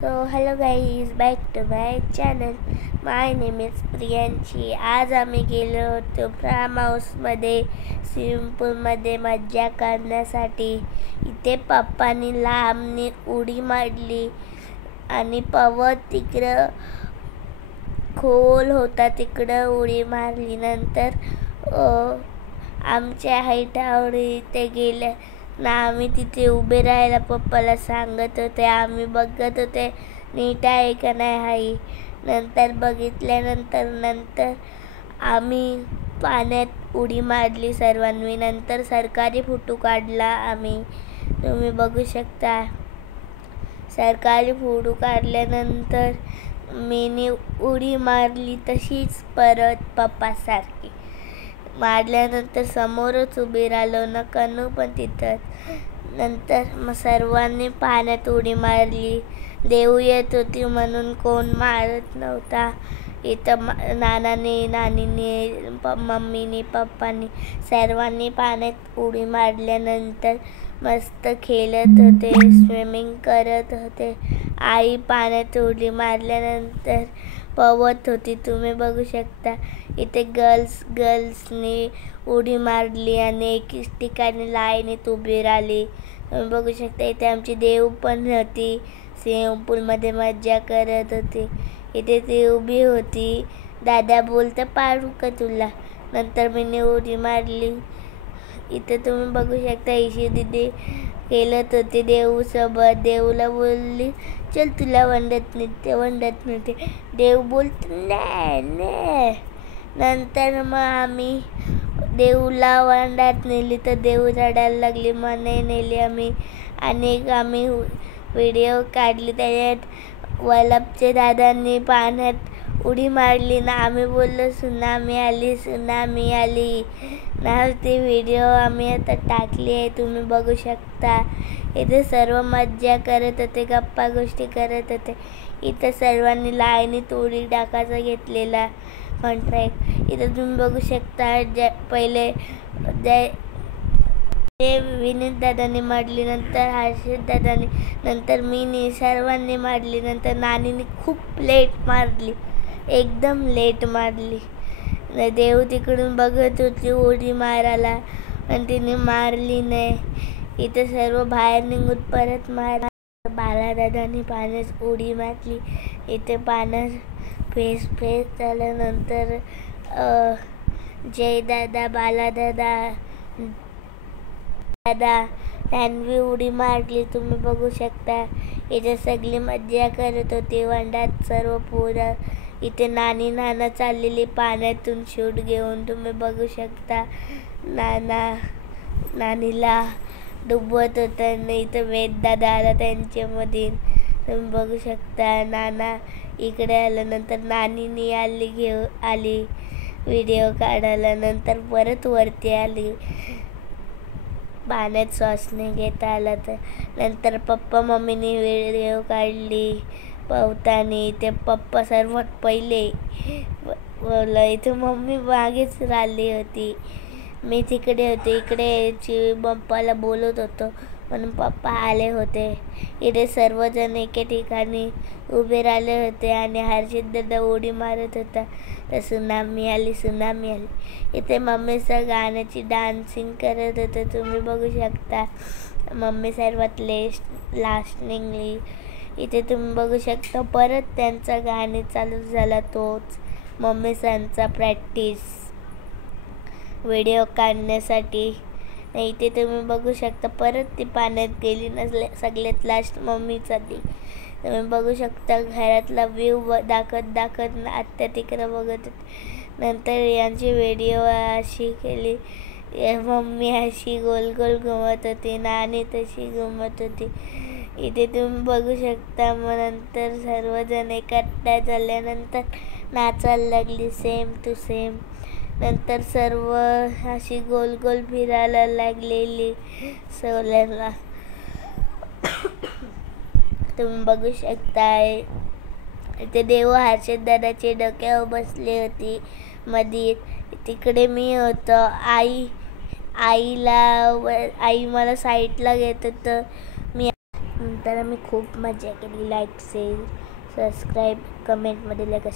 So hello guys, back to my channel. My name is Priyanshi. आज आम्ही गेलो होतो फार्म हाऊसमध्ये स्विमिंग पूलमध्ये मज्जा करण्यासाठी. इथे पप्पानी लांबनी उडी मारली आणि पवत तिकडं खोल होता तिकडं उडी मारली. नंतर आमच्या हाईटावर इथे गेले ना आम्ही तिथे उभे राहायला पप्पाला सांगत होते. आम्ही बघत होते नीट आहे का नाही हाई. नंतर बघितल्यानंतर आम्ही पाण्यात उडी मारली सर्वांनी. नंतर सरकारी फोटो काढला आम्ही, तुम्ही बघू शकता. सरकारी फोटो काढल्यानंतर मीनी उडी मारली तशीच परत पप्पासारखी मारल्यानंतर समोरच उभी राहिलो ना कनू पण तिथंच. नंतर मग सर्वांनी पाण्यात उडी मारली. देव येत होती म्हणून कोण मारत नव्हता. इथं नानाने नानीने मम्मीने पप्पानी सर्वांनी पाण्यात उडी मारल्यानंतर मस्त खेळत होते, स्विमिंग करत होते. आई पाण्यात उडी मारल्यानंतर पवत होती, तुम्ही बघू शकता. इथे गर्ल्सनी उडी मारली आणि एक ठिकाणी लाईनीत उभी राहिली, तुम्ही बघू शकता. इथे आमची देव पण होती, स्विमिंग पूलमध्ये मज्जा करत होती. इथे ती उभी होती. दादा बोलतं पाडू का तुला. नंतर मी उडी मारली. इथे तुम्ही बघू शकता ईशी दीदी खेळत होती देवसोबत. देवला बोलली चल तुला वंडत नव्हते. देव बोलत नाही. नंतर मग आम्ही देवला वंडात नेली तर देव रडायला लागली. मग नाही नेली आम्ही. आणि आम्ही व्हिडिओ काढली त्याच्यात वल्लभचे दादांनी पाण्यात उडी मारली ना आम्ही बोललो सुनामी आली ना. ती व्हिडिओ आम्ही आता टाकली आहे, तुम्ही बघू शकता. इथे सर्व मज्जा करत होते, गप्पा गोष्टी करत होते. इथे सर्वांनी लाईनीत उडी टाकायचा घेतलेला कॉन्ट्रॅक्ट. इथे तुम्ही बघू शकता. पहिले विनीत दादाने मारली, नंतर हर्षित दादाने, नंतर मीनी सर्वांनी मारली. नंतर नानीने खूप लेट मारली, एकदम लेट मारली. देव तिकडून बघत होती उडी मारायला पण तिने मारली नाही. इथे सर्व बाहेर निघून परत बालादादानी पाण्यात उडी मारली. इथे पाण्यात फेस झाल्यानंतर जय दादा बालादादा त्यांनी उडी मारली, तुम्ही बघू शकता. इथे सगळी मज्जा करत होती वंडात सर्व पोरं. इथे नाना चाललेली पाण्यातून शूट घेऊन, तुम्ही बघू शकता. नानीला डुबवत होता. इथं वेद दादा आला त्यांच्यामध्ये, तुम्ही बघू शकता. नाना इकडे आल्यानंतर नानीनी आली व्हिडिओ काढायला. नंतर परत वरती आली पाण्यात श्वास नाही घेता आला तर. नंतर पप्पा मम्मीने व्हिडिओ काढली पवतानी. ते पप्पा सर्वात पहिले बोलला. इथे मम्मी मागेच राहिली होती, मी तिकडे होते. इकडे पप्पाला बोलत होतो म्हणून पप्पा आले होते. इथे सर्वजण एके ठिकाणी उभे राहिले होते आणि हर्षित दादा उडी मारत होता तर सुनामी आली. इथे मम्मीचं गाण्याची डान्सिंग करत होते, तुम्ही बघू शकता. मम्मी सर्वात लास्ट निघली. इथे तुम्ही बघू शकता. परत त्यांचा गाणे चालू झाला, तोच मम्मीसांचा प्रॅक्टिस व्हिडिओ काढण्यासाठी. इथे तुम्ही बघू शकता. परत ती पाण्यात गेली नसले, सगळ्यात लास्ट मम्मी चालली. तुम्ही बघू शकता. घरातला व्ह्यू दाखवत आत्या तिकडं बघत होती. नंतर यांची व्हिडिओ अशी केली, मम्मी अशी गोल घुमत होती, नानी तशी घुमत होती. इथे तुम्ही बघू शकता. मग नंतर सर्वजण एकत्र झाल्यानंतर नाचायला लागली सेम टू सेम. नंतर सर्व अशी गोल फिरायला लागलेली सोल्याला, तुम्ही बघू शकता. इथे देव हर्षित दादाचे डोक्यावर बसली होती मध्ये. तिकडे मी होतो. आई मला साईडला घेत होतं. मी तर आम्ही खूप मजा केली. लाईक, शेअर, सबस्क्राईब, कमेंटमध्ये लेख